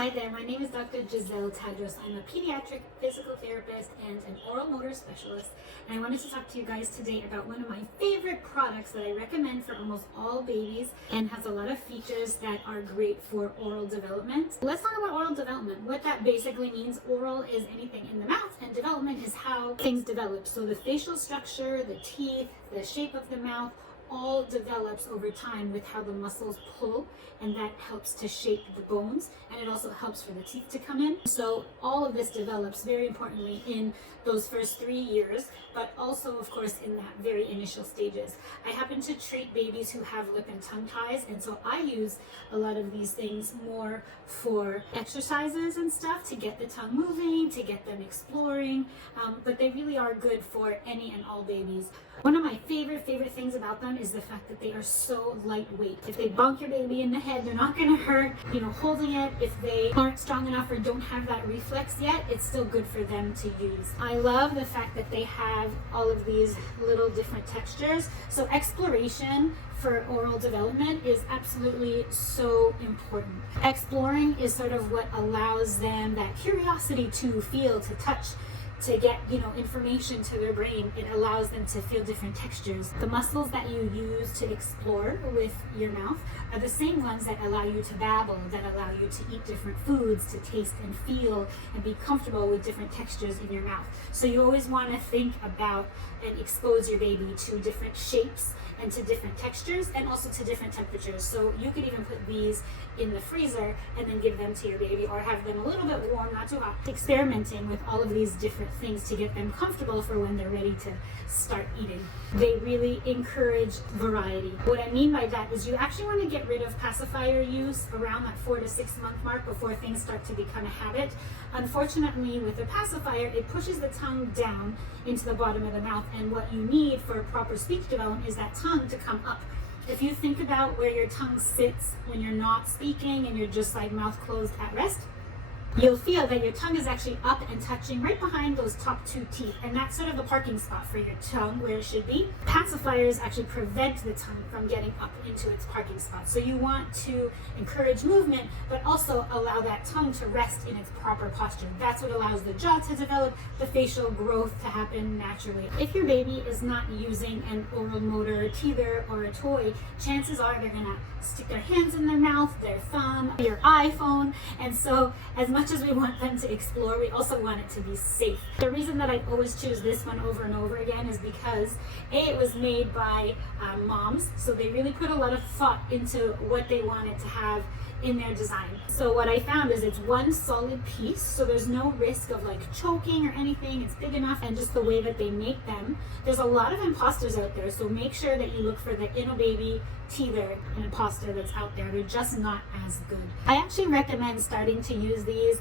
Hi there, my name is Dr. Giselle. I'm a pediatric physical therapist and an oral motor specialist, and I wanted to talk to you guys today about one of my favorite products that I recommend for almost all babies and has a lot of features that are great for oral development. Let's talk about oral development. What that basically means, oral is anything in the mouth, and development is how things develop. So the facial structure, the teeth, the shape of the mouth, all develops over time with how the muscles pull, and that helps to shape the bones, and it also helps for the teeth to come in. So all of this develops very importantly in those first 3 years, but also of course in that very initial stages. I happen to treat babies who have lip and tongue ties, and so I use a lot of these things more for exercises and stuff to get the tongue moving, to get them exploring, but they really are good for any and all babies. One of my favorite things about them is the fact that they are so lightweight. If they bonk your baby in the head, they're not going to hurt, holding it. If they aren't strong enough or don't have that reflex yet, it's still good for them to use. I love the fact that they have all of these little different textures. So exploration for oral development is absolutely so important. Exploring is sort of what allows them that curiosity to feel, to touch, to get information to their brain. It allows them to feel different textures. The muscles that you use to explore with your mouth are the same ones that allow you to babble, that allow you to eat different foods, to taste and feel and be comfortable with different textures in your mouth. So you always want to think about and expose your baby to different shapes and to different textures and also to different temperatures. So you could even put these in the freezer and then give them to your baby, or have them a little bit warm, not too hot. Experimenting with all of these different things to get them comfortable for when they're ready to start eating. They really encourage variety. What I mean by that is you actually want to get rid of pacifier use around that 4 to 6 month mark before things start to become a habit. Unfortunately, with a pacifier, it pushes the tongue down into the bottom of the mouth, and what you need for proper speech development is that tongue to come up. If you think about where your tongue sits when you're not speaking and you're just like mouth closed at rest, you'll feel that your tongue is actually up and touching right behind those top 2 teeth, and that's sort of the parking spot for your tongue where it should be. Pacifiers actually prevent the tongue from getting up into its parking spot. So you want to encourage movement, but also allow that tongue to rest in its proper posture. That's what allows the jaw to develop, the facial growth to happen naturally. If your baby is not using an oral motor teether or a toy, chances are they're gonna stick their hands in their mouth, their thumb, your iPhone, and so as much as we want them to explore, we also want it to be safe. The reason that I always choose this one over and over again is because it was made by moms, so they really put a lot of thought into what they wanted to have in their design. So what I found is it's one solid piece, so there's no risk of like choking or anything. It's big enough, and just the way that they make them, there's a lot of imposters out there, so make sure that you look for the Innobaby teether, an imposter that's out there. They're just not as good. I actually recommend starting to use these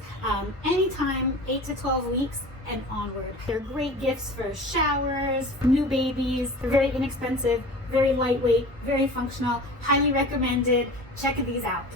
anytime 8 to 12 weeks and onward. They're great gifts for showers, new babies. They're very inexpensive, very lightweight, very functional, highly recommended. Check these out.